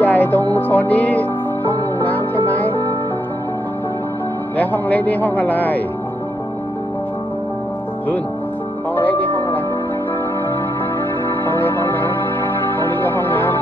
ใหญ่ตรงโซนนี้ห้องน้ำใช่ไหม และห้องเล็กนี่ห้องอะไรรุ่นห้องเล็กนี่ห้องอะไร ห้องเล็กห้องน้ำห้องนี้ก็ห้องน้ำ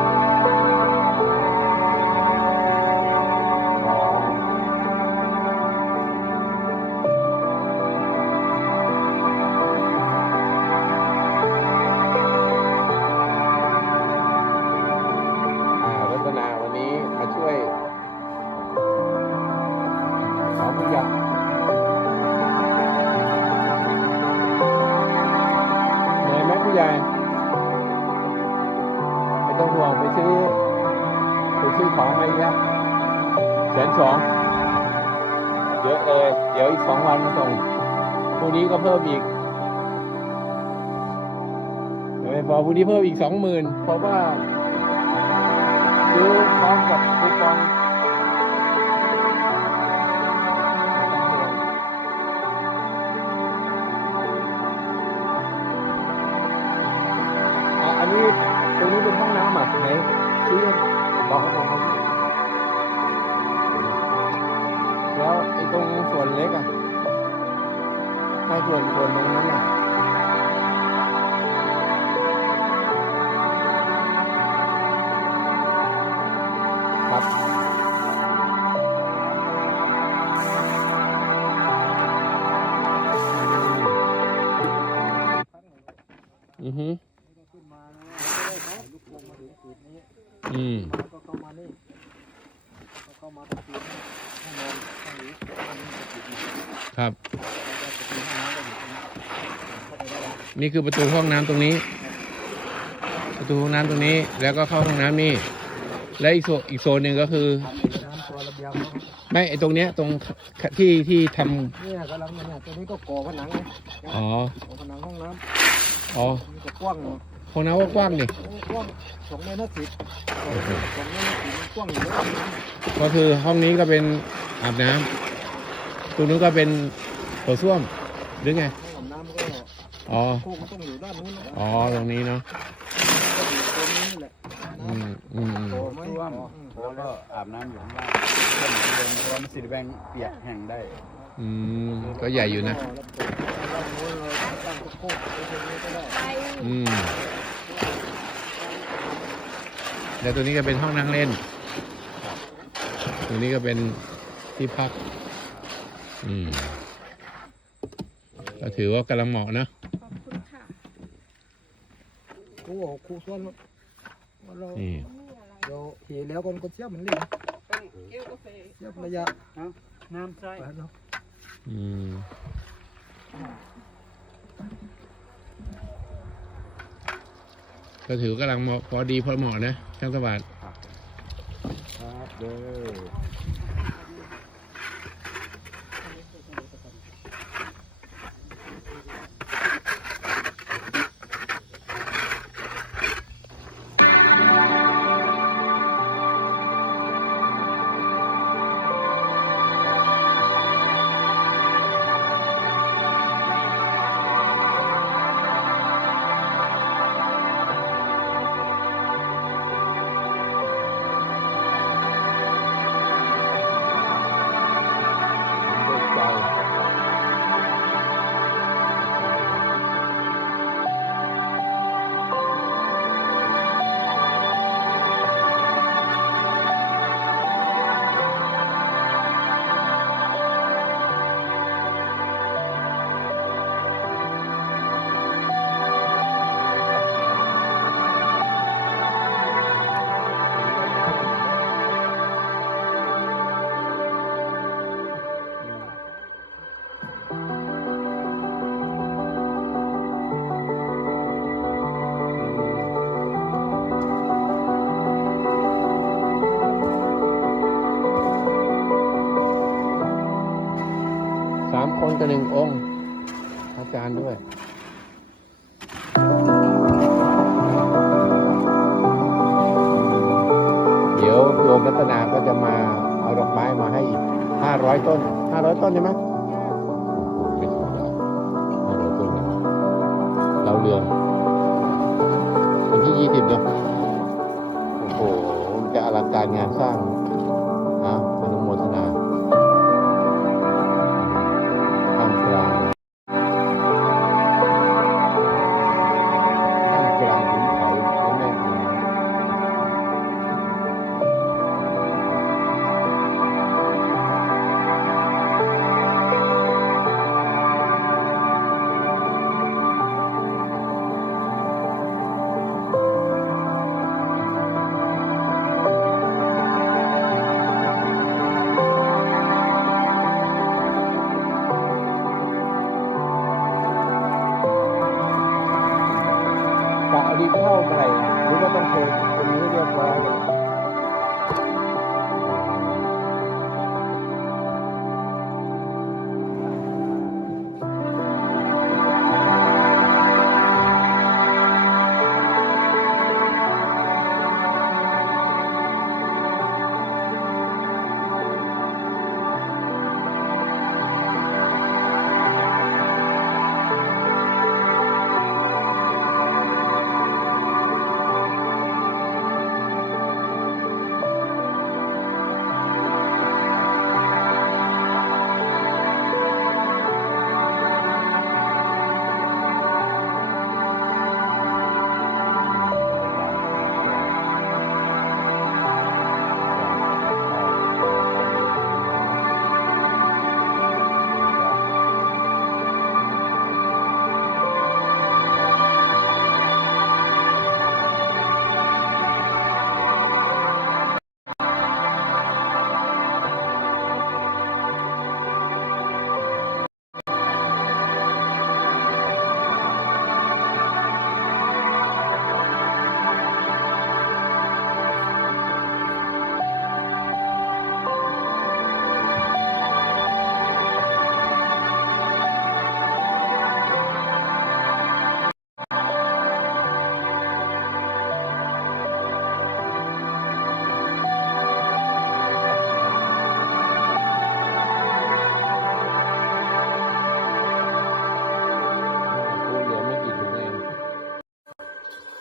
ไปซื้อไปซื้อของมาอีกแล้ยแสนสองเยอะเลย เดี๋ยวอีกสองวันมาส่งพรุ่งนี้ก็เพิ่มอีกเดี๋ยวไม่พอพรุ่งนี้เพิ่มอีกสองหมื่นเพราะว่าซื้อพร้อมกับคูปอง กัน ให้ส่วนส่วนตรงนั้นอะ ครับแล้วก็จะมีห้องน้ำก็อยู่ตรงนี้เข้าไปได้แล้วนี่คือประตูห้องน้ำตรงนี้ ประตูห้องน้ำตรงนี้ แล้วก็เข้าห้องน้ำนี่ และอีกโซนอีกโซนหนึ่งก็คือทำน้ำตัวระเบียงเขาไม่ไอตรงเนี้ยตรงที่ที่ทำเนี่ยกำลังเนี่ยตัวนี้ก็ก่อผนังไงอ๋อก่อผนังห้องน้อ๋อำนี่ก็กว้างเนาะห้องน้ำก็กว้างนี่กว้างสองเมตรห้าสิบสองเมตรห้าสิบกว้างอยู่แล้วก็คือห้องนี้ก็เป็นอาบน้ำ ตรงนู้นก็เป็นโถส้วมหรือไงห้องอาบน้ำก็อ๋อโค้งต้องอยู่ด้านนู้นนะอ๋อตรงนี้เนาะก็อยู่ตรงนี้นี่แหละอืมอืมอืมโอ้ไม่ท่วมอืมแล้วก็อาบน้ำอยู่ข้างล่างท่วมเดินเพราะว่ามันสีแดงเปียกแห้งได้อืมก็ใหญ่อยู่นะ แล้วเปิดด้านนู้นเลยตั้งโค้งๆตรงนี้ก็ได้อืมแล้วตัวนี้ก็เป็นห้องนั่งเล่นตรงนี้ก็เป็นที่พัก อืมก็ถือว่ากำลังเหมาะนะขอบคุณค่ะครูบอกครูส่วนว่าเรานี่เดี๋ยวเหี่แล้วคนก็เสียบมันเรียกเอวกาแฟเสียบระยะน้ำใสไปเนาะอืมก็ถือกำลังเหมาะพอดีพอเหมาะนะช่างสวัสดครับเด้อ นกับหนึ่งองค์ อาจารย์ด้วยเดี๋ยวโยมรัตนาก็จะมาเอาดอกไม้มาให้อีกห้าร้อยต้นห้าร้อยต้นใช่ไหมห้าร้อยต้นเราเรืองวันที่ยี่สิบเนาะโอ้โหจะอังการงานสร้า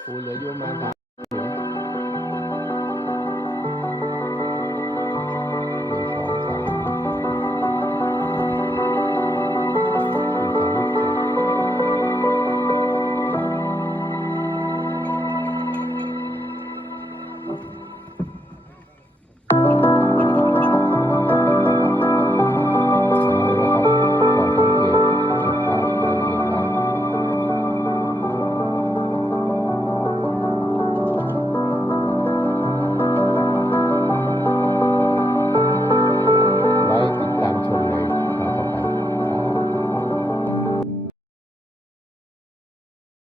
กูเหลื